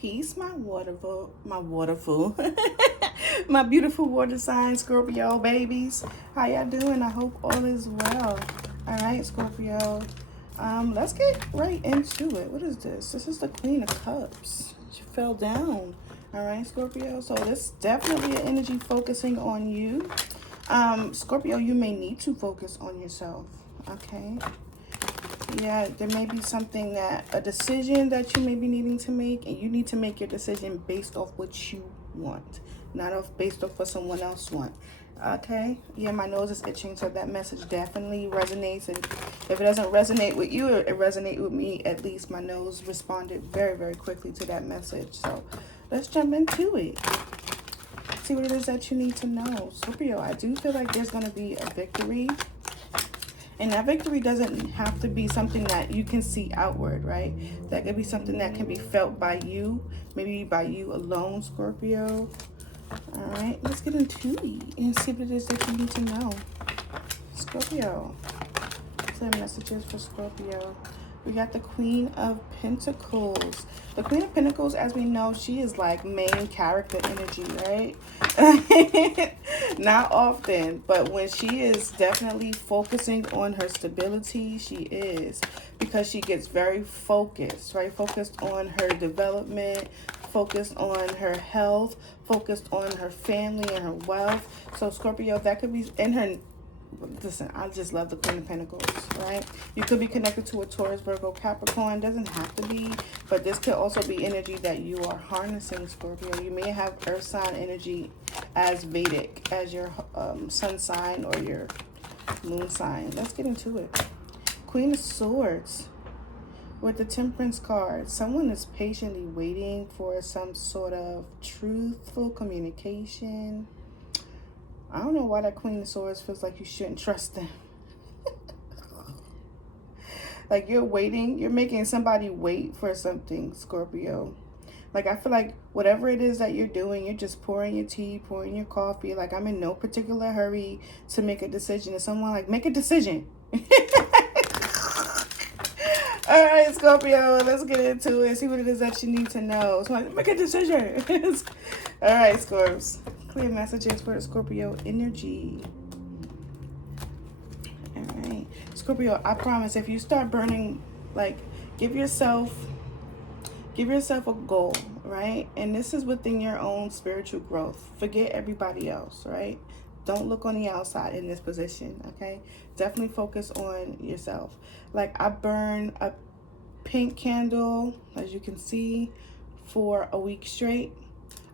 Peace, my waterful, my beautiful water sign, Scorpio babies. How y'all doing? I hope all is well. All right, Scorpio. Let's get right into it. What is this? This is the Queen of Cups. She fell down. All right, Scorpio. So this definitely an energy focusing on you. Scorpio, you may need to focus on yourself. Okay. Yeah, there may be something a decision that you may be needing to make, and you need to make your decision based off what you want, not based off what someone else wants. Okay? Yeah, my nose is itching, so that message definitely resonates. And if it doesn't resonate with you, it resonates with me. At least my nose responded very, very quickly to that message. So let's jump into it. See what it is that you need to know. Scorpio, I do feel like there's going to be a victory. And that victory doesn't have to be something that you can see outward, right? That could be something that can be felt by you, maybe by you alone, Scorpio. All right, let's get into it and see what it is that you need to know. Scorpio, clear messages for Scorpio. We got the Queen of Pentacles. The Queen of Pentacles, as we know, she is like main character energy, right? Not often, but when she is definitely focusing on her stability, she is. Because she gets very focused, right? Focused on her development, focused on her health, focused on her family and her wealth. So Scorpio, that could be in her... Listen, I just love the Queen of Pentacles, right? You could be connected to a Taurus, Virgo, Capricorn. Doesn't have to be, but this could also be energy that you are harnessing, Scorpio. You may have earth sign energy as Vedic, as your sun sign or your moon sign. Let's get into it. Queen of Swords with the Temperance card. Someone is patiently waiting for some sort of truthful communication. I don't know why that Queen of Swords feels like you shouldn't trust them. Like you're waiting, you're making somebody wait for something, Scorpio. Like I feel like whatever it is that you're doing, you're just pouring your tea, pouring your coffee. Like I'm in no particular hurry to make a decision. And someone like, make a decision. All right, Scorpio, let's get into it. See what it is that you need to know. So make a decision. All right, Scorps. Clear messages for the Scorpio energy. All right. Scorpio, I promise if you start burning, like give yourself a goal, right? And this is within your own spiritual growth. Forget everybody else, right? Don't look on the outside in this position, okay? Definitely focus on yourself. Like I burn a pink candle, as you can see, for a week straight.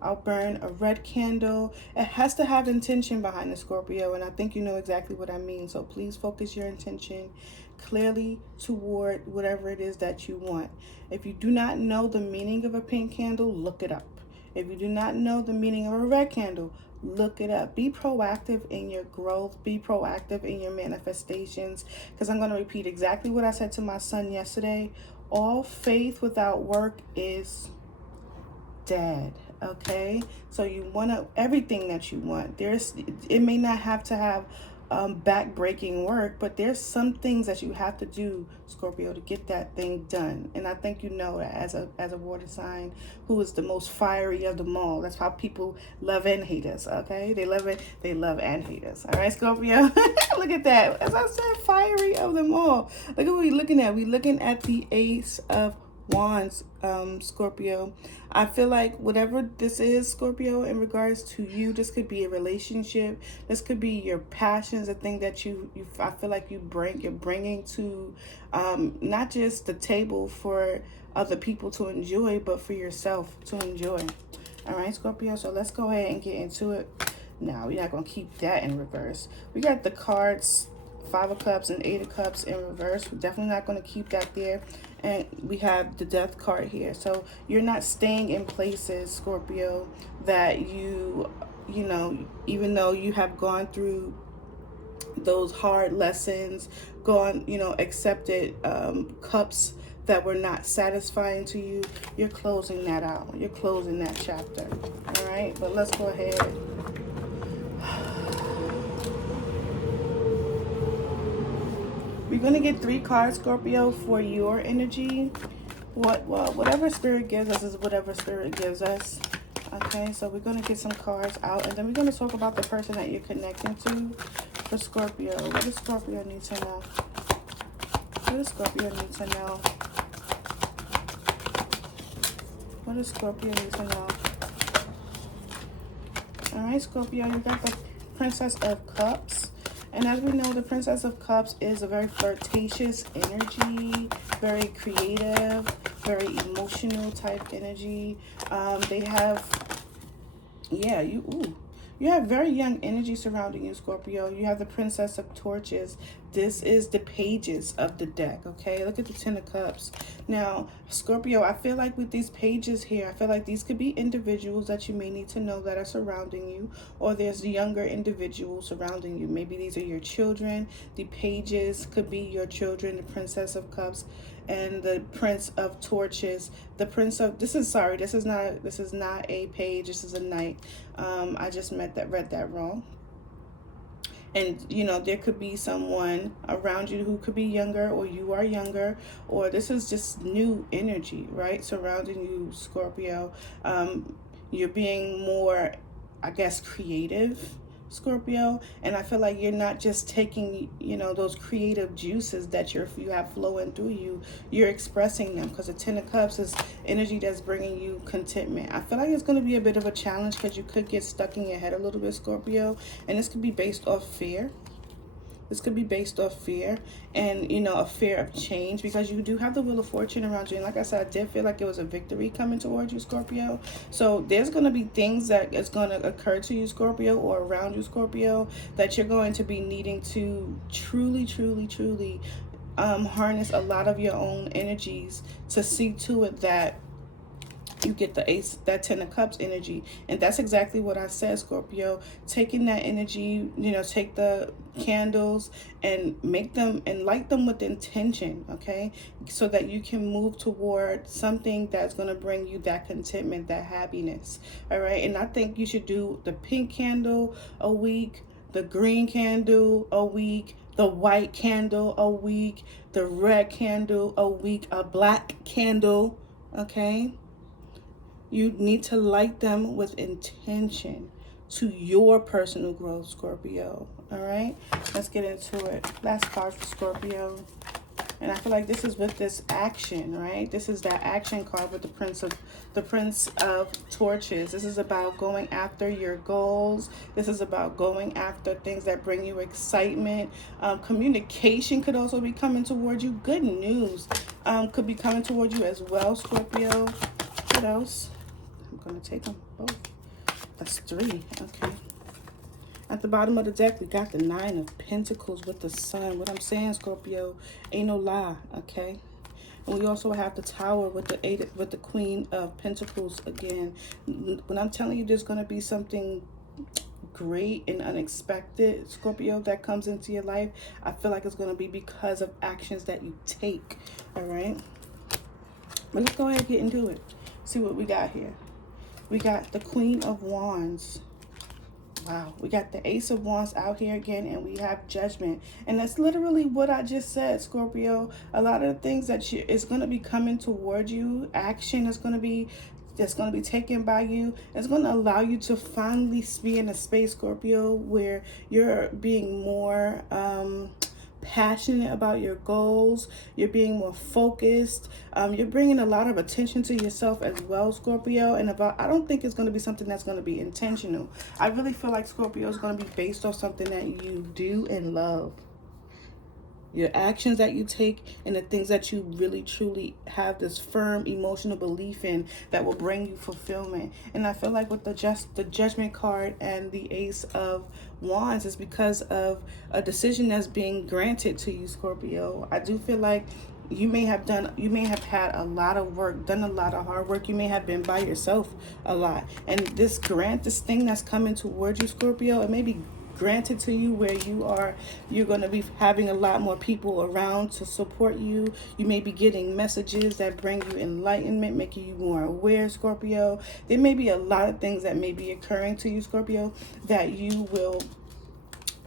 I'll burn a red candle. It has to have intention behind the Scorpio, and I think you know exactly what I mean. So please focus your intention clearly toward whatever it is that you want. If you do not know the meaning of a pink candle, look it up. If you do not know the meaning of a red candle, look it up. Be proactive in your growth. Be proactive in your manifestations. Because I'm going to repeat exactly what I said to my son yesterday. All faith without work is dead. Okay, so you want everything that you want. It may not have to have back-breaking work, but there's some things that you have to do, Scorpio, to get that thing done. And I think you know that as a water sign who is the most fiery of them all. That's how people love and hate us. Okay, they love and hate us. All right, Scorpio. Look at that. As I said, fiery of them all. Look at what we're looking at. We're looking at the Ace of Wands, Scorpio. I feel like whatever this is, Scorpio, in regards to you, this could be a relationship. This could be your passions, the thing that I feel like you're bringing to not just the table for other people to enjoy, but for yourself to enjoy. All right, Scorpio. So let's go ahead and get into it. Now we're not gonna keep that in reverse. We got the cards. 5 of Cups and 8 of Cups in reverse. We're definitely not going to keep that there. And we have the Death card here. So you're not staying in places, Scorpio, that you know, even though you have gone through those hard lessons, accepted cups that were not satisfying to you, you're closing that out. You're closing that chapter. All right, but let's go ahead. We're going to get 3 cards, Scorpio, for your energy. Whatever spirit gives us is whatever spirit gives us. Okay, so we're going to get some cards out, and then we're going to talk about the person that you're connecting to for Scorpio. What does Scorpio need to know? What does Scorpio need to know? What does Scorpio need to know? All right, Scorpio, you got the Princess of Cups. And as we know, the Princess of Cups is a very flirtatious energy, very creative, very emotional type energy. They have, yeah, you have very young energy surrounding you, Scorpio. You have the Princess of Torches. This is the pages of the deck, okay? Look at the Ten of Cups. Now, Scorpio, I feel like with these pages here, I feel like these could be individuals that you may need to know that are surrounding you, or there's younger individuals surrounding you. Maybe these are your children. The pages could be your children, the Princess of Cups, and the Prince of Torches. The Prince of, this is not a page, this is a knight. I just read that wrong. And, you know, there could be someone around you who could be younger, or you are younger, or this is just new energy, right? Surrounding you, Scorpio. You're being more, I guess, creative, Scorpio. And I feel like you're not just taking, you know, those creative juices that you have flowing through you. You're expressing them, because the Ten of Cups is energy that's bringing you contentment. I feel like it's going to be a bit of a challenge, because you could get stuck in your head a little bit, Scorpio. And this could be based off fear. This could be based off fear, and, you know, a fear of change, because you do have the Wheel of Fortune around you. And like I said, I did feel like it was a victory coming towards you, Scorpio. So there's going to be things that is going to occur to you, Scorpio, or around you, Scorpio, that you're going to be needing to truly harness a lot of your own energies to see to it that you get the Ace, that Ten of Cups energy. And that's exactly what I said, Scorpio. Taking that energy, you know, take the candles and make them and light them with intention, okay? So that you can move toward something that's going to bring you that contentment, that happiness, all right? And I think you should do the pink candle a week, the green candle a week, the white candle a week, the red candle a week, a black candle, okay? You need to light them with intention to your personal growth, Scorpio. All right, let's get into it. Last card for Scorpio. And I feel like this is with this action, right? This is that action card with the Prince of Torches. This is about going after your goals. This is about going after things that bring you excitement. Communication could also be coming towards you. Good news could be coming towards you as well, Scorpio. What else? I'm going to take them both. That's 3. Okay. At the bottom of the deck, we got the 9 of Pentacles with the Sun. What I'm saying, Scorpio, ain't no lie, okay? And we also have the Tower with the Queen of Pentacles again. When I'm telling you there's going to be something great and unexpected, Scorpio, that comes into your life, I feel like it's going to be because of actions that you take, all right? But let's go ahead and get into it. See what we got here. We got the Queen of Wands. Wow, we got the Ace of Wands out here again, and we have Judgment. And that's literally what I just said, Scorpio. A lot of the things that is going to be coming toward you, action is going to be that's going to be taken by you. It's going to allow you to finally be in a space, Scorpio, where you're being more passionate about your goals. You're being more focused. You're bringing a lot of attention to yourself as well, Scorpio. And I don't think it's going to be something that's going to be intentional. I really feel like Scorpio is going to be based off something that you do and love. Your actions that you take and the things that you really truly have this firm emotional belief in that will bring you fulfillment. And I feel like with the Judgment card and the Ace of Wands is because of a decision that's being granted to you, Scorpio. I do feel like you may have had a lot of work, done a lot of hard work. You may have been by yourself a lot. And this thing that's coming towards you, Scorpio, it may be granted to you where you're going to be having a lot more people around to support you. You may be getting messages that bring you enlightenment, making you more aware, Scorpio. There may be a lot of things that may be occurring to you, Scorpio, that you will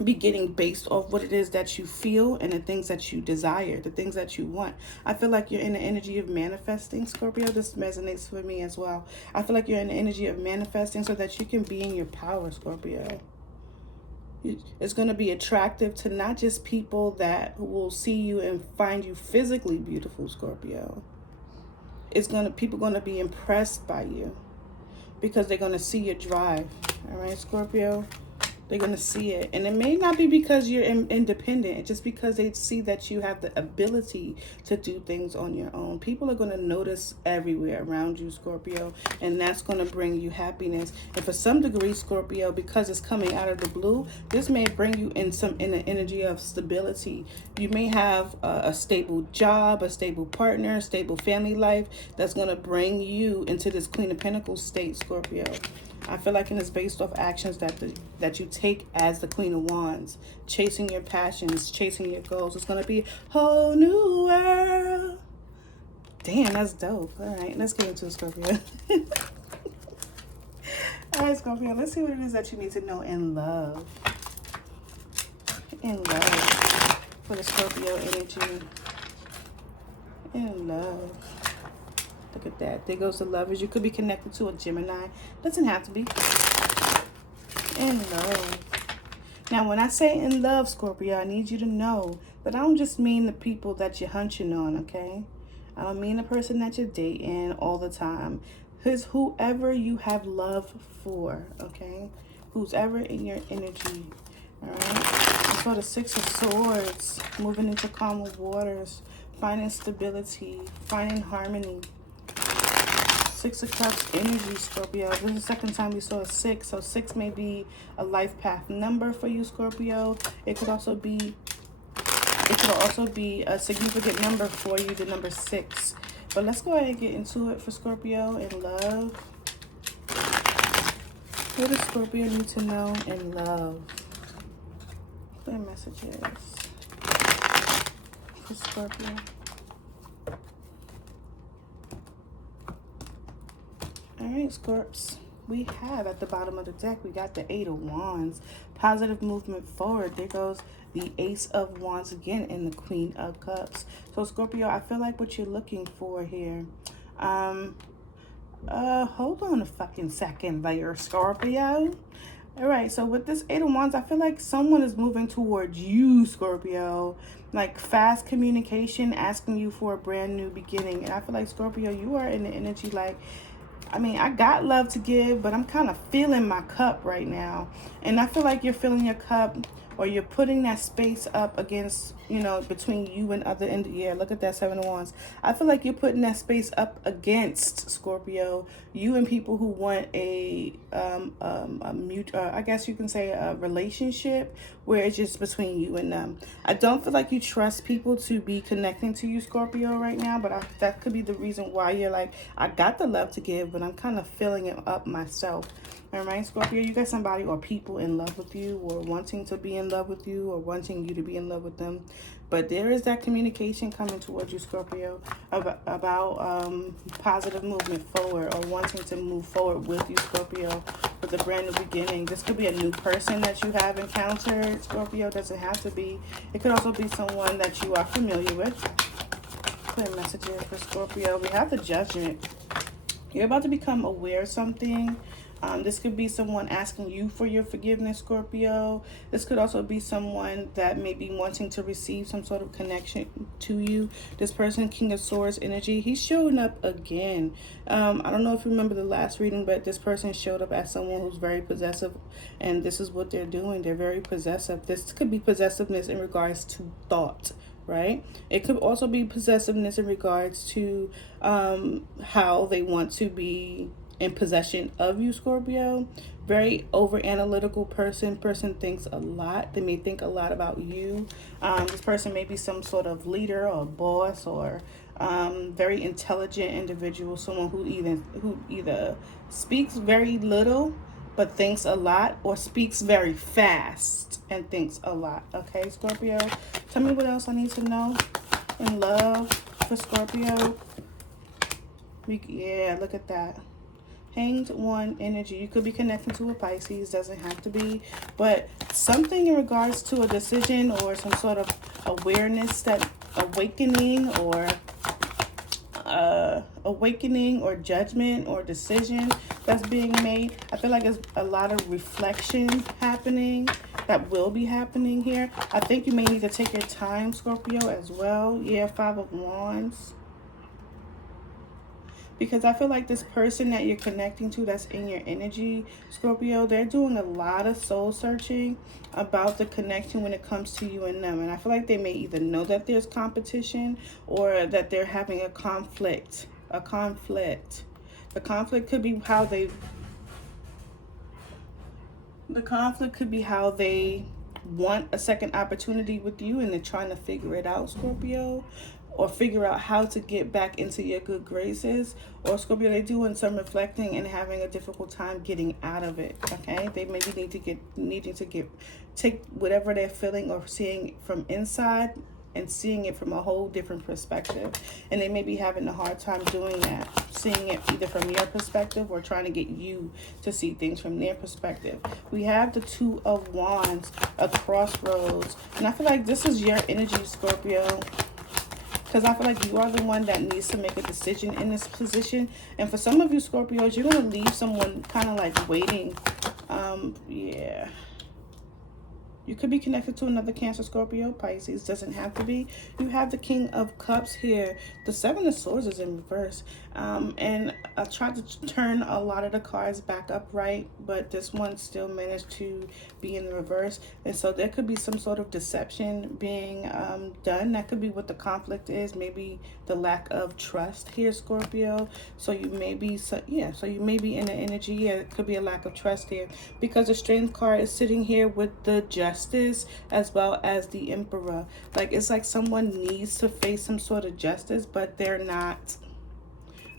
beginning based off what it is that you feel and the things that you desire, the things that you want. I feel like you're in the energy of manifesting, Scorpio. This resonates for me as well. I feel like you're in the energy of manifesting so that you can be in your power, Scorpio. It's going to be attractive to not just people that will see you and find you physically beautiful, Scorpio. People going to be impressed by you because they're going to see your drive. All right, Scorpio. They're going to see it. And it may not be because you're independent. It's just because they see that you have the ability to do things on your own. People are going to notice everywhere around you, Scorpio. And that's going to bring you happiness. And for some degree, Scorpio, because it's coming out of the blue, this may bring you in an energy of stability. You may have a stable job, a stable partner, a stable family life that's going to bring you into this Queen of Pentacles state, Scorpio. I feel like it's based off actions that you take as the Queen of Wands, chasing your passions, chasing your goals. It's going to be a whole new world. Damn, that's dope. All right, let's get into it, Scorpio. All right, Scorpio, let's see what it is that you need to know in love. In love. For the Scorpio energy. In love. Look at that. There goes the lovers. You could be connected to a Gemini. Doesn't have to be. In love. Now, when I say in love, Scorpio, I need you to know that I don't just mean the people that you're hunching on, okay? I don't mean the person that you're dating all the time. It's whoever you have love for, okay? Who's ever in your energy, all right? Let's go to Six of Swords. Moving into calmer waters. Finding stability. Finding harmony. Six of Cups energy, Scorpio. This is the second time we saw a 6. So 6 may be a life path number for you, Scorpio. It could also be a significant number for you, the number 6. But let's go ahead and get into it for Scorpio in love. What does Scorpio need to know in love? Clear messages for Scorpio. All right, Scorps, we have at the bottom of the deck, we got the 8 of Wands. Positive movement forward. There goes the Ace of Wands again and the Queen of Cups. So, Scorpio, I feel like what you're looking for here. Hold on a fucking second there, Scorpio. All right, so with this 8 of Wands, I feel like someone is moving towards you, Scorpio. Like fast communication, asking you for a brand new beginning. And I feel like, Scorpio, you are in the energy like, I mean, I got love to give, but I'm kind of filling my cup right now. And I feel like you're filling your cup, or you're putting that space up against, you know, between you and other, yeah, look at that 7 of Wands. I feel like you're putting that space up against, Scorpio, you and people who want I guess you can say a relationship where it's just between you and them. I don't feel like you trust people to be connecting to you, Scorpio, right now, but that could be the reason why you're like, I got the love to give, but I'm kind of filling it up myself. All right, Scorpio, you got somebody or people in love with you, or wanting to be in love with you, or wanting you to be in love with them. But there is that communication coming towards you, Scorpio, about positive movement forward, or wanting to move forward with you, Scorpio, with a brand new beginning. This could be a new person that you have encountered, Scorpio. Doesn't have to be. It could also be someone that you are familiar with. Clear messages for Scorpio. We have the Judgment. You're about to become aware of something. This could be someone asking you for your forgiveness, Scorpio. This could also be someone that may be wanting to receive some sort of connection to you. This person, King of Swords energy, he's showing up again. I don't know if you remember the last reading, but this person showed up as someone who's very possessive, and this is what they're doing. They're very possessive. This could be possessiveness in regards to thought, right? It could also be possessiveness in regards to how they want to be in possession of you, Scorpio. Very over analytical person thinks a lot. They may think a lot about you. This person may be some sort of leader or boss, or very intelligent individual, someone who either speaks very little but thinks a lot, or speaks very fast and thinks a lot. Okay, Scorpio, tell me what else I need to know in love for Scorpio. Yeah, look at that. Hanged One energy. You could be connecting to a Pisces, doesn't have to be, but something in regards to a decision or some sort of awareness, that awakening or judgment or decision that's being made. I feel like there's a lot of reflection happening that will be happening here. I think you may need to take your time, Scorpio, as well. Yeah, Five of Wands. Because I feel like this person that you're connecting to that's in your energy, Scorpio, they're doing a lot of soul searching about the connection when it comes to you and them. And I feel like they may either know that there's competition or that they're having a conflict. A conflict. The conflict could be how they... The conflict could be how they want a second opportunity with you and they're trying to figure it out, Scorpio. Or figure out how to get back into your good graces. Or Scorpio, they're doing some reflecting and having a difficult time getting out of it. Okay, they maybe needing to take whatever they're feeling or seeing from inside and seeing it from a whole different perspective. And they may be having a hard time doing that, seeing it either from your perspective or trying to get you to see things from their perspective. We have the Two of Wands, a crossroads. And I feel like this is your energy, Scorpio. Because I feel like you are the one that needs to make a decision in this position. And for some of you Scorpios, you're going to leave someone kind of like waiting. Yeah. You could be connected to another Cancer, Scorpio, Pisces. Doesn't have to be. You have the King of Cups here. The Seven of Swords is in reverse. And I tried to turn a lot of the cards back upright, but this one still managed to be in the reverse. And so there could be some sort of deception being done. That could be what the conflict is. Maybe the lack of trust here, Scorpio. So you may be, so you may be in the energy. Yeah, it could be a lack of trust here because the Strength card is sitting here with the Justice as well as the Emperor. Like, it's like someone needs to face some sort of justice, but they're not.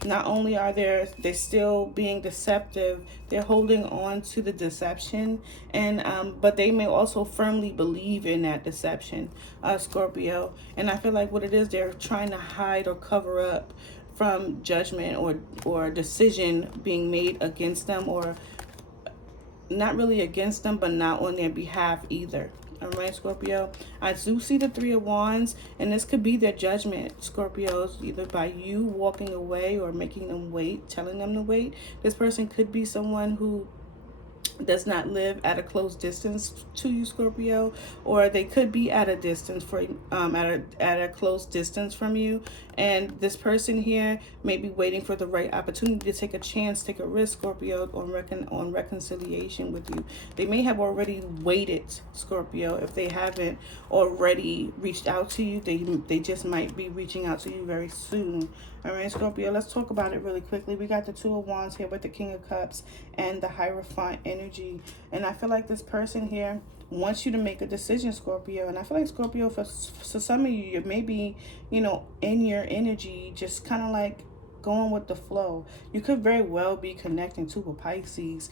Not only are they're still being deceptive, they're holding on to the deception, and but they may also firmly believe in that deception, Scorpio. And I feel like what it is, they're trying to hide or cover up from judgment or decision being made against them, or not really against them, but not on their behalf either. All right, Scorpio. I do see the Three of Wands, and this could be their judgment, Scorpios, either by you walking away or making them wait, telling them to wait. This person could be someone who does not live at a close distance to you, Scorpio, or they could be at a distance for at a close distance from you, and this person here may be waiting for the right opportunity to take a chance, take a risk, Scorpio, on reconciliation with you. They may have already waited, Scorpio. If they haven't already reached out to you, they just might be reaching out to you very soon. All right, Scorpio, let's talk about it really quickly. We got the Two of Wands here with the King of Cups and the Hierophant energy. And I feel like this person here wants you to make a decision, Scorpio. And I feel like, Scorpio, for some of you, you may be, in your energy, just kind of like going with the flow. You could very well be connecting to a Pisces.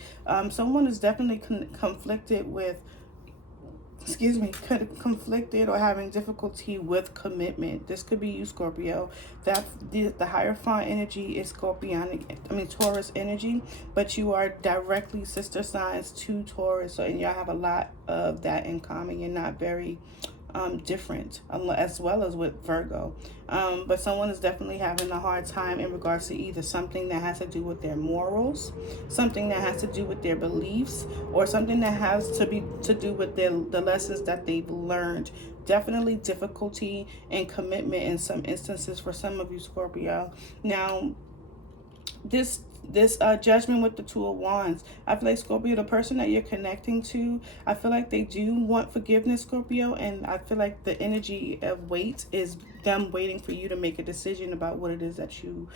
Someone is definitely conflicted with, conflicted or having difficulty with commitment. This could be you, Scorpio. That the Hierophant energy is Taurus energy, but you are directly sister signs to Taurus, so and y'all have a lot of that in common. You're not very different, as well as with Virgo, but someone is definitely having a hard time in regards to either something that has to do with their morals, something that has to do with their beliefs, or something that has to do with the lessons that they've learned. Definitely difficulty and commitment in some instances for some of you, Scorpio. Now, this judgment with the Two of Wands, I feel like, Scorpio, the person that you're connecting to, I feel like they do want forgiveness, Scorpio, and I feel like the energy of wait is them waiting for you to make a decision about what it is that you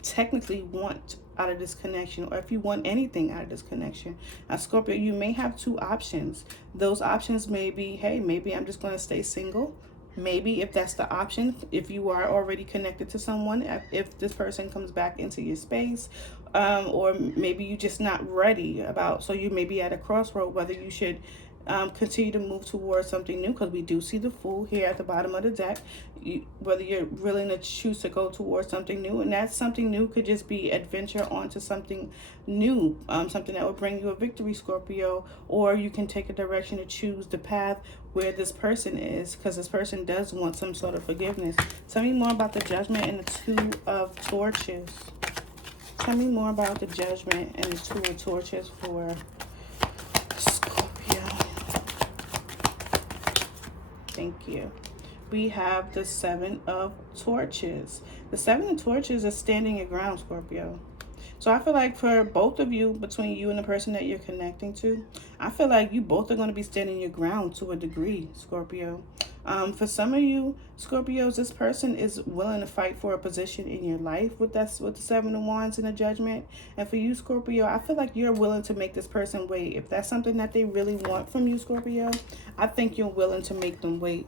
technically want out of this connection, or if you want anything out of this connection. Scorpio, you may have two options. Those options may be, hey, maybe I'm just going to stay single. Maybe, if that's the option, if you are already connected to someone, if this person comes back into your space, or maybe you're just not ready so you may be at a crossroad whether you should continue to move towards something new, because we do see the Fool here at the bottom of the deck. Whether you're willing to choose to go towards something new, and that something new could just be adventure onto something new, something that will bring you a victory, Scorpio, or you can take a direction to choose the path where this person is, because this person does want some sort of forgiveness. Tell me more about the Judgment and the Two of Torches. Tell me more about the Judgment and the Two of Torches for Scorpio. Thank you. We have the Seven of Torches. The Seven of Torches is standing your ground, Scorpio. So I feel like for both of you, between you and the person that you're connecting to, I feel like you both are going to be standing your ground to a degree, Scorpio. For some of you, Scorpios, this person is willing to fight for a position in your life with the Seven of Wands and the Judgment. And for you, Scorpio, I feel like you're willing to make this person wait. If that's something that they really want from you, Scorpio, I think you're willing to make them wait.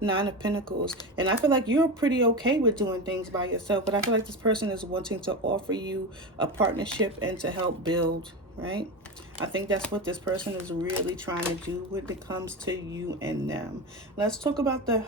Nine of Pentacles. And I feel like you're pretty okay with doing things by yourself, but I feel like this person is wanting to offer you a partnership and to help build, right? I think that's what this person is really trying to do when it comes to you and them. Let's talk about the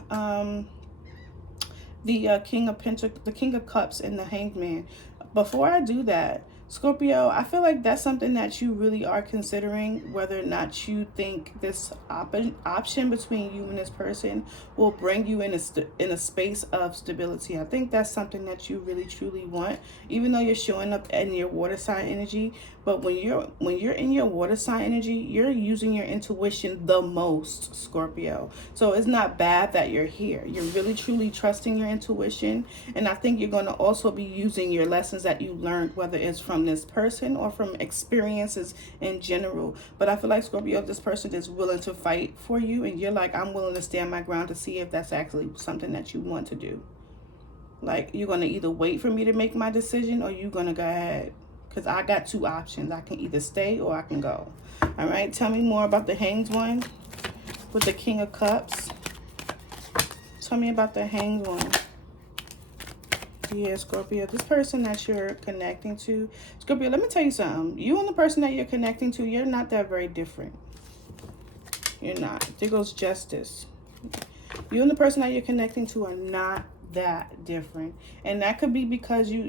King of Pentacles, the King of Cups, and the Hanged Man. Before I do that, Scorpio, I feel like that's something that you really are considering, whether or not you think this option between you and this person will bring you in a space of stability. I think that's something that you really truly want, even though you're showing up in your water sign energy. But when you're in your water sign energy, you're using your intuition the most, Scorpio. So it's not bad that you're here. You're really truly trusting your intuition, and I think you're going to also be using your lessons that you learned, whether it's from this person or from experiences in general. But I feel like, Scorpio, this person is willing to fight for you, and you're like, I'm willing to stand my ground to see if that's actually something that you want to do. Like, you're going to either wait for me to make my decision, or you're going to go ahead. Because I got two options. I can either stay or I can go. All right. Tell me more about the Hanged One with the King of Cups. Tell me about the Hanged One. Yeah, Scorpio. This person that you're connecting to. Scorpio, let me tell you something. You and the person that you're connecting to, you're not that very different. You're not. There goes Justice. You and the person that you're connecting to are not that different, and that could be because you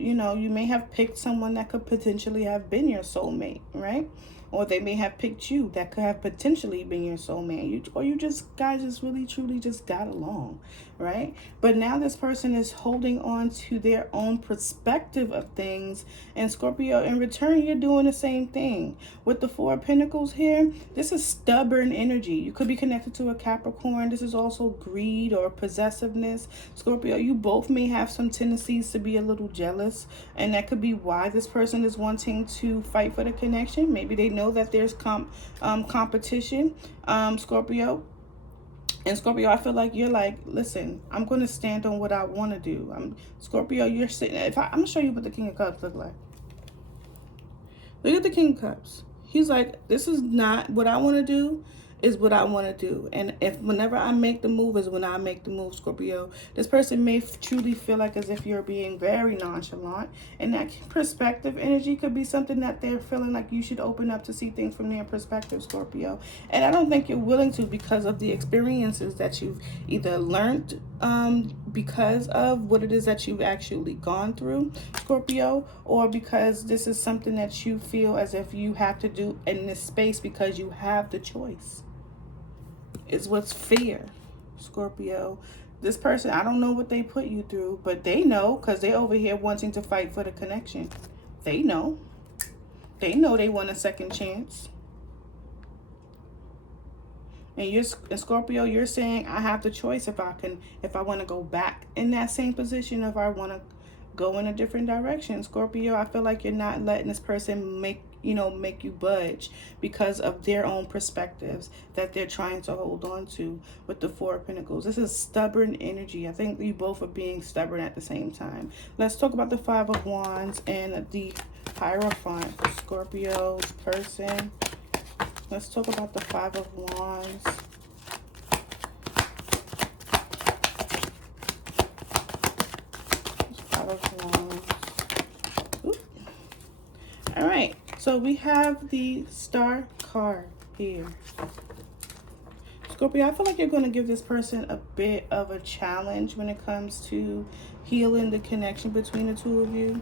may have picked someone that could potentially have been your soulmate, right? Or they may have picked you that could have potentially been your soulmate. You guys just really truly just got along, right? But now this person is holding on to their own perspective of things, and Scorpio, in return, you're doing the same thing. With the Four of Pentacles here, this is stubborn energy. You could be connected to a Capricorn. This is also greed or possessiveness. Scorpio, you both may have some tendencies to be a little jealous, and that could be why this person is wanting to fight for the connection. Maybe they know that there's competition, Scorpio. And Scorpio, I feel like you're like, listen, I'm going to stand on what I want to do. Scorpio, you're sitting. I'm going to show you what the King of Cups look like. Look at the King of Cups. He's like, this is not what I want to do. Is what I want to do. And whenever I make the move is when I make the move, Scorpio. This person may truly feel like as if you're being very nonchalant, and that perspective energy could be something that they're feeling like you should open up to see things from their perspective, Scorpio. And I don't think you're willing to, because of the experiences that you've either learned because of what it is that you've actually gone through, Scorpio, or because this is something that you feel as if you have to do in this space because you have the choice. Is what's fair, Scorpio. This person, I don't know what they put you through, but they know, because they're over here wanting to fight for the connection. They know. They know they want a second chance. And Scorpio, you're saying, I have the choice if I want to go back in that same position, if I want to go in a different direction. Scorpio, I feel like you're not letting this person make you budge because of their own perspectives that they're trying to hold on to with the Four of Pentacles. This is stubborn energy. I think you both are being stubborn at the same time. Let's talk about the Five of Wands and the Hierophant. Scorpio's person. Let's talk about the Five of Wands. Five of Wands. Ooh. All right. So we have the Star card here. Scorpio, I feel like you're going to give this person a bit of a challenge when it comes to healing the connection between the two of you.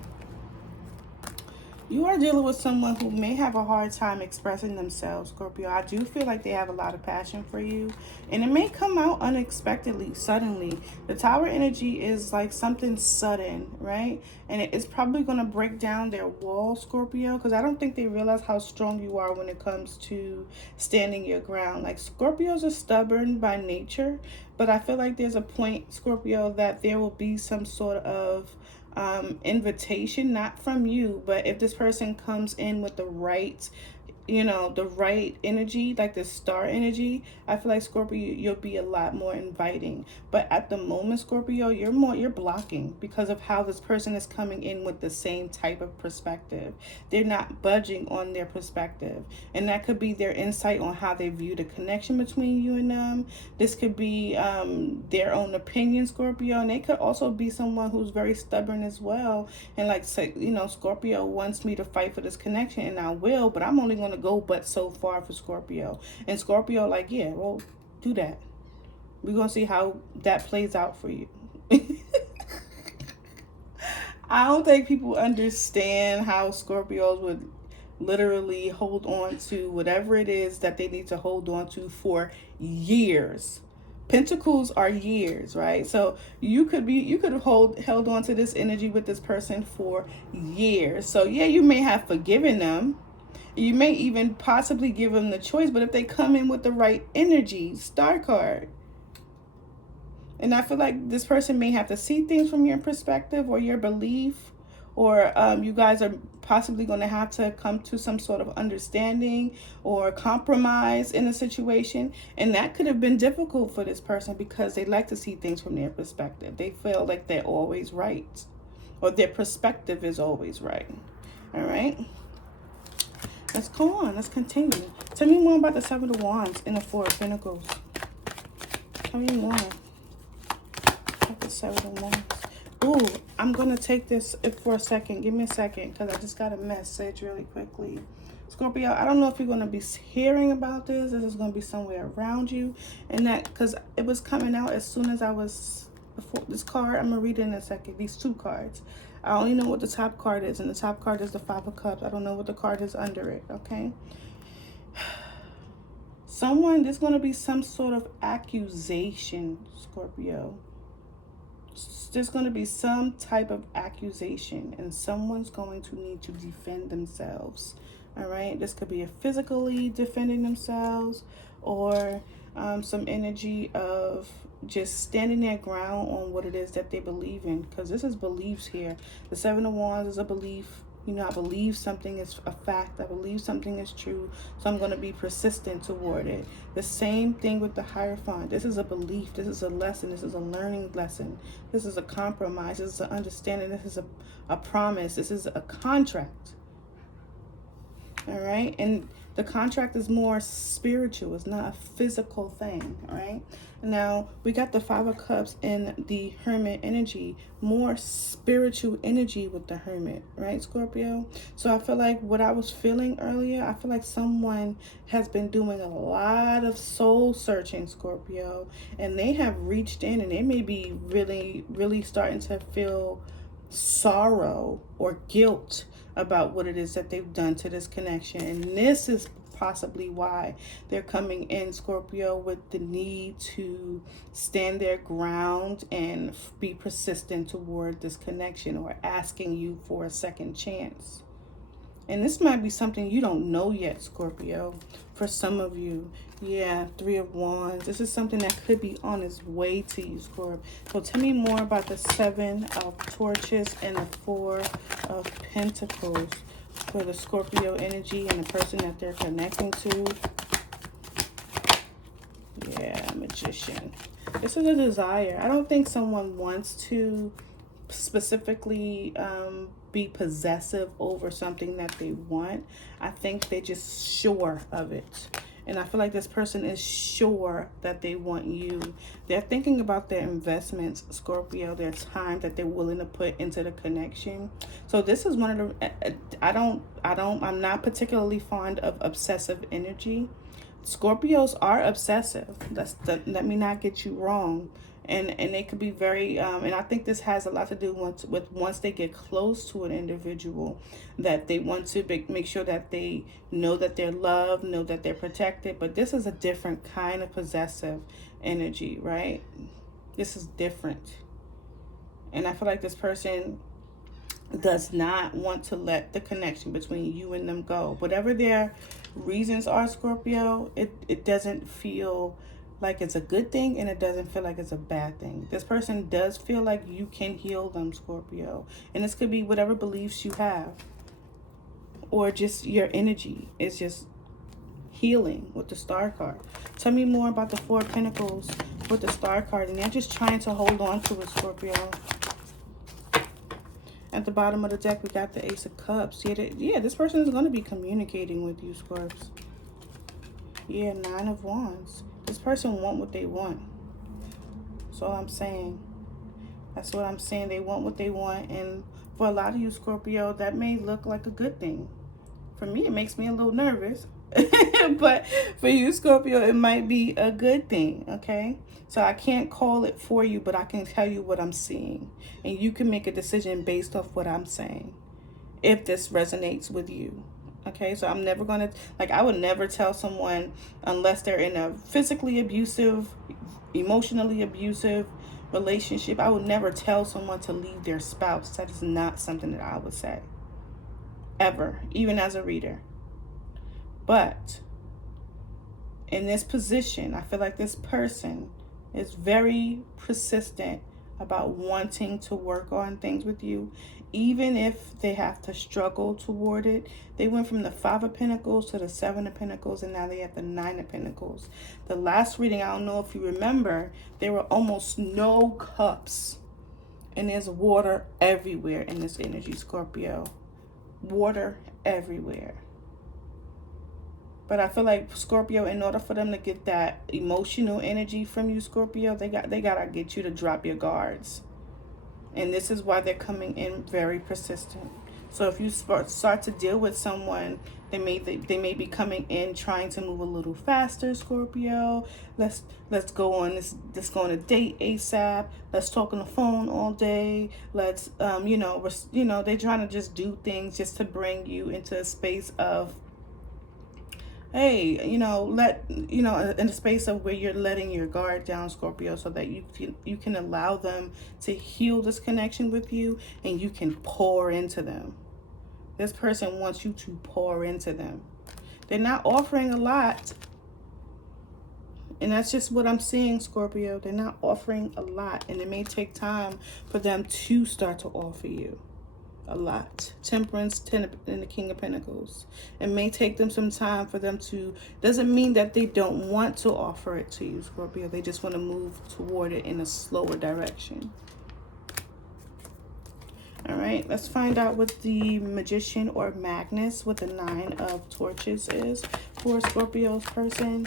You are dealing with someone who may have a hard time expressing themselves, Scorpio. I do feel like they have a lot of passion for you, and it may come out unexpectedly, suddenly. The Tower energy is like something sudden, right? And it's probably going to break down their wall, Scorpio, because I don't think they realize how strong you are when it comes to standing your ground. Like, Scorpios are stubborn by nature, but I feel like there's a point, Scorpio, that there will be some sort of invitation, not from you, but if this person comes in with the right, the right energy, like the star energy, I feel like, Scorpio, you'll be a lot more inviting. But at the moment, Scorpio, you're blocking because of how this person is coming in with the same type of perspective. They're not budging on their perspective, and that could be their insight on how they view the connection between you and them. This could be their own opinion, Scorpio, and they could also be someone who's very stubborn as well, and like, say, Scorpio wants me to fight for this connection, and I will, but I'm only going to go but so far for Scorpio. And Scorpio, like, yeah, well, do that. We're going to see how that plays out for you. I don't think people understand how Scorpios would literally hold on to whatever it is that they need to hold on to for years. Pentacles are years, right? So you could have held on to this energy with this person for years. So yeah, you may have forgiven them. You may even possibly give them the choice, but if they come in with the right energy, star card. And I feel like this person may have to see things from your perspective or your belief, or you guys are possibly going to have to come to some sort of understanding or compromise in a situation. And that could have been difficult for this person because they like to see things from their perspective. They feel like they're always right, or their perspective is always right. All right. Let's go on. Let's continue. Tell me more about the Seven of Wands and the Four of Pentacles. Tell me more about the Seven of Wands. Ooh, I'm going to take this for a second. Give me a second because I just got a message really quickly. Scorpio, I don't know if you're going to be hearing about this. This is going to be somewhere around you. And that, because it was coming out as soon as I was, before this card, I'm going to read it in a second. These two cards. I only know what the top card is, and the top card is the Five of Cups. I don't know what the card is under it, okay? There's going to be some sort of accusation, Scorpio. There's going to be some type of accusation, and someone's going to need to defend themselves, all right? This could be a physically defending themselves, or some energy of just standing their ground on what it is that they believe in, because this is beliefs here. The Seven of Wands is a belief. I believe something is a fact. I believe something is true, so I'm going to be persistent toward it. The same thing with the Hierophant. This is a belief. This is a lesson. This is a learning lesson. This is a compromise. This is an understanding. This is a promise. This is a contract. All right? And the contract is more spiritual. It's not a physical thing, all right? Now, we got the Five of Cups in the Hermit energy, more spiritual energy with the Hermit, right, Scorpio? So I feel like what I was feeling earlier, I feel like someone has been doing a lot of soul searching, Scorpio, and they have reached in, and they may be really, really starting to feel sorrow or guilt about what it is that they've done to this connection. And this is possibly why they're coming in, Scorpio, with the need to stand their ground and be persistent toward this connection, or asking you for a second chance. And this might be something you don't know yet, Scorpio. For some of you, yeah, Three of Wands. This is something that could be on its way to you, Scorpio. So tell me more about the Seven of Torches and the Four of Pentacles for the Scorpio energy and the person that they're connecting to. Yeah, Magician. This is a desire. I don't think someone wants to specifically be possessive over something that they want. I think they're just sure of it. And I feel like this person is sure that they want you. They're thinking about their investments, Scorpio, their time that they're willing to put into the connection. So this is one of the, I'm not particularly fond of obsessive energy. Scorpios are obsessive. Let me not get you wrong. And they could be very, and I think this has a lot to do with once they get close to an individual, that they want to make sure that they know that they're loved, know that they're protected. But this is a different kind of possessive energy, right? This is different. And I feel like this person does not want to let the connection between you and them go. Whatever their reasons are, Scorpio, it doesn't feel like it's a good thing, and it doesn't feel like it's a bad thing. This person does feel like you can heal them, Scorpio. And this could be whatever beliefs you have, or just your energy is just healing with the Star card. Tell me more about the Four of Pentacles with the Star card. And they're just trying to hold on to it, Scorpio. At the bottom of the deck, we got the Ace of Cups. Yeah, this person is going to be communicating with you, Scorps. Yeah, Nine of Wands. This person want what they want. That's all I'm saying. That's what I'm saying. They want what they want. And for a lot of you, Scorpio, that may look like a good thing. For me, it makes me a little nervous. But for you, Scorpio, it might be a good thing, okay? So I can't call it for you, but I can tell you what I'm seeing. And you can make a decision based off what I'm saying, if this resonates with you. Okay, so I'm never going to, like, I would never tell someone, unless they're in a physically abusive, emotionally abusive relationship, I would never tell someone to leave their spouse. That is not something that I would say, ever, even as a reader. But in this position, I feel like this person is very persistent about wanting to work on things with you, even if they have to struggle toward it. They went from the Five of Pentacles to the Seven of Pentacles, and now they have the Nine of Pentacles. The last reading, I don't know if you remember, there were almost no cups, and there's water everywhere in this energy, Scorpio. Water everywhere. But I feel like, Scorpio, in order for them to get that emotional energy from you, Scorpio, they gotta get you to drop your guards. And this is why they're coming in very persistent. So if you start to deal with someone, they may be coming in trying to move a little faster, Scorpio. Let's go on let's go on a date ASAP. Let's talk on the phone all day. Let's they're trying to just do things just to bring you into a space of, hey, in a space of where you're letting your guard down, Scorpio, so that you can allow them to heal this connection with you, and you can pour into them. This person wants you to pour into them. They're not offering a lot. And that's just what I'm seeing, Scorpio. They're not offering a lot. And it may take time for them to start to offer you a lot. Temperance, Ten and the King of Pentacles. It may take them some time for them to, doesn't mean that they don't want to offer it to you, Scorpio. They just want to move toward it in a slower direction. All right, let's find out what the Magician or Magnus with the Nine of Torches is for Scorpio's person.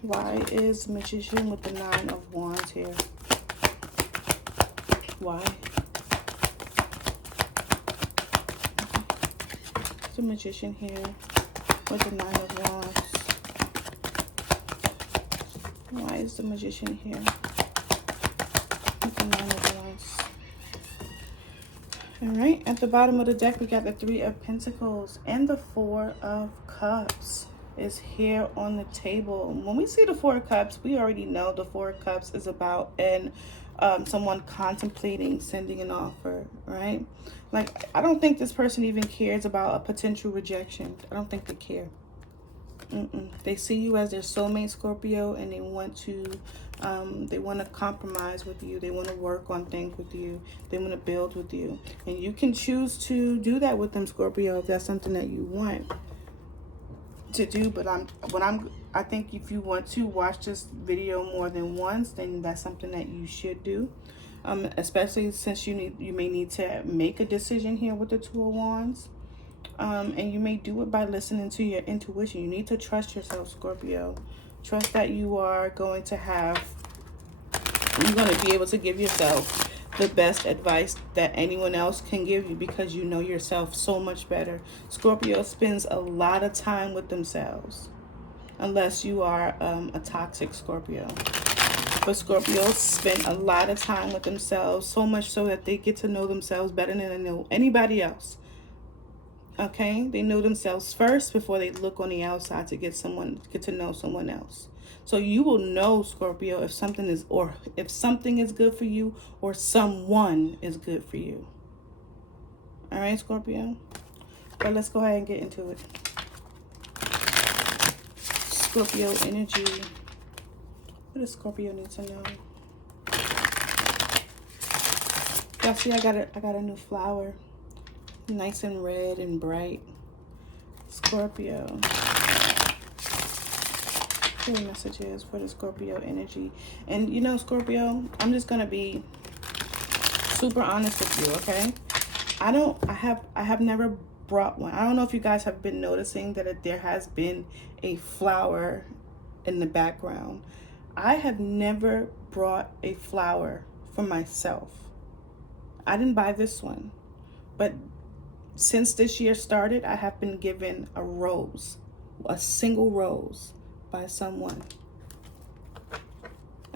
Why is Magician with the Nine of Wands here? Why? The Magician here with the Nine of Wands. Why is the Magician here with the Nine of Wands? All right, at the bottom of the deck, we got the Three of Pentacles, and the Four of Cups is here on the table. When we see the Four of Cups, we already know the Four of Cups is about someone contemplating sending an offer, right? Like, I don't think this person even cares about a potential rejection. I don't think they care. They see you as their soulmate, Scorpio, and they want to compromise with you. They want to work on things with you. They want to build with you, and you can choose to do that with them, Scorpio, if that's something that you want to do. But I think if you want to watch this video more than once, then that's something that you should do. Especially since you may need to make a decision here with the Two of Wands. And you may do it by listening to your intuition. You need to trust yourself, Scorpio. Trust that you're going to be able to give yourself the best advice that anyone else can give you, because you know yourself so much better. Scorpio spends a lot of time with themselves. unless you are a toxic Scorpio. But Scorpios spend a lot of time with themselves, so much so that they get to know themselves better than they know anybody else. Okay? They know themselves first before they look on the outside to get to know someone else. So you will know, Scorpio, if something is good for you or someone is good for you. All right, Scorpio? But let's go ahead and get into it. Scorpio energy. What does Scorpio need to know? Y'all see, I got a new flower. Nice and red and bright. Scorpio. Clear messages for the Scorpio energy. And you know, Scorpio, I'm just gonna be super honest with you, okay? I have never brought one. I don't know if you guys have been noticing that there has been a flower in the background. I have never brought a flower for myself. I didn't buy this one. But since this year started, I have been given a rose, a single rose by someone.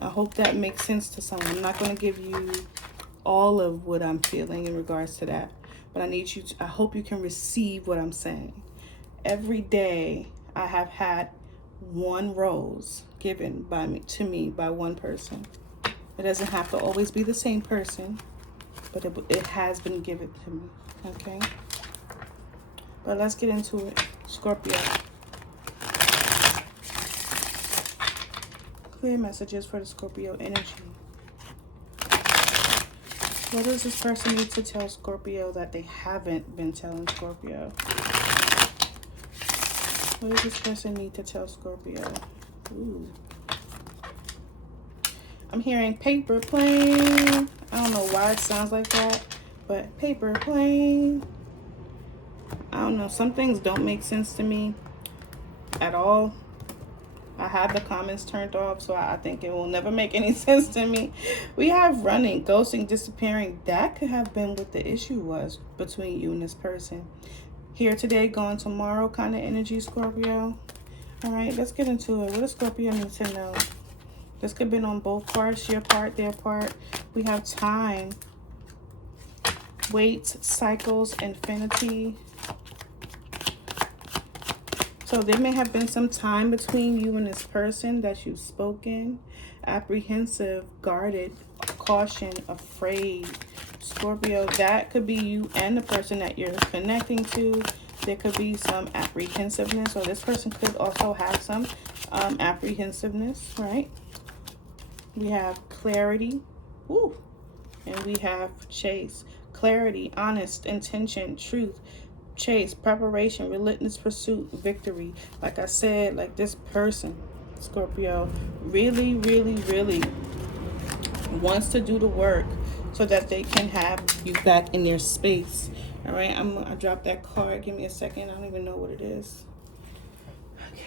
I hope that makes sense to someone. I'm not going to give you all of what I'm feeling in regards to that. But I hope you can receive what I'm saying. Every day I have had one rose given to me by one person. It doesn't have to always be the same person, but it has been given to me, okay? But let's get into it. Scorpio. Clear messages for the Scorpio energy. What does this person need to tell Scorpio that they haven't been telling Scorpio? What does this person need to tell Scorpio? Ooh. I'm hearing paper plane. I don't know why it sounds like that, but paper plane. I don't know. Some things don't make sense to me at all. I have the comments turned off, so I think it will never make any sense to me. We have running, ghosting, disappearing. That could have been what the issue was between you and this person. Here today, gone tomorrow kind of energy, Scorpio. All right, let's get into it. What does Scorpio need to know? This could have been on both parts, your part, their part. We have time, wait, cycles, infinity. So there may have been some time between you and this person that you've spoken. Apprehensive, guarded, caution, afraid. Scorpio, that could be you and the person that you're connecting to. There could be some apprehensiveness, or this person could also have some apprehensiveness, right? We have clarity. Ooh. And we have chase. Clarity, honest, intention, truth. Chase, preparation, relentless pursuit, victory. Like I said, like this person, Scorpio, really, really, really wants to do the work so that they can have you back in their space. All right, I dropped that card. Give me a second. I don't even know what it is. Okay.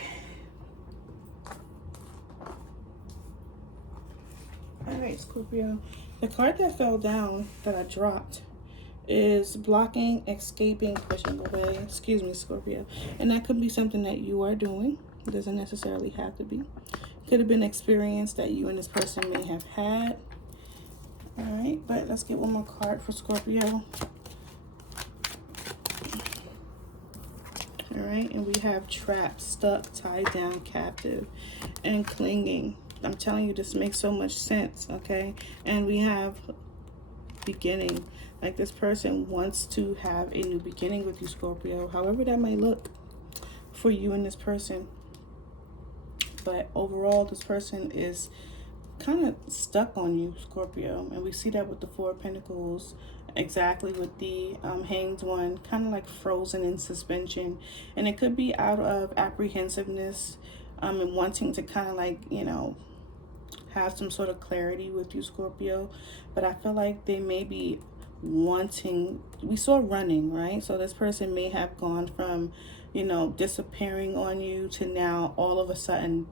All right, Scorpio. The card that fell down that I dropped is blocking, escaping, pushing away. Excuse me, Scorpio. And that could be something that you are doing. It doesn't necessarily have to be. Could have been an experience that you and this person may have had. All right, but let's get one more card for Scorpio. All right, and we have trapped, stuck, tied down, captive, and clinging. I'm telling you, this makes so much sense, okay? And we have beginning. Like this person wants to have a new beginning with you, Scorpio. However that might look for you and this person. But overall, this person is kind of stuck on you, Scorpio. And we see that with the Four of Pentacles. Exactly with the Hanged One. Kind of like frozen in suspension. And it could be out of apprehensiveness and wanting to kind of like, you know, have some sort of clarity with you, Scorpio. But I feel like they may be wanting, we saw running, right? So this person may have gone from, you know, disappearing on you to now all of a sudden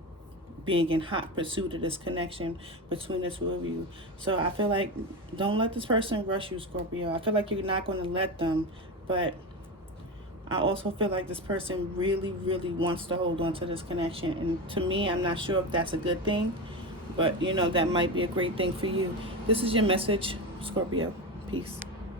being in hot pursuit of this connection between the two of you. So I feel like don't let this person rush you, Scorpio. I feel like you're not going to let them, but I also feel like this person really, really wants to hold on to this connection. And to me, I'm not sure if that's a good thing, but you know, that might be a great thing for you. This is your message, Scorpio. Peace.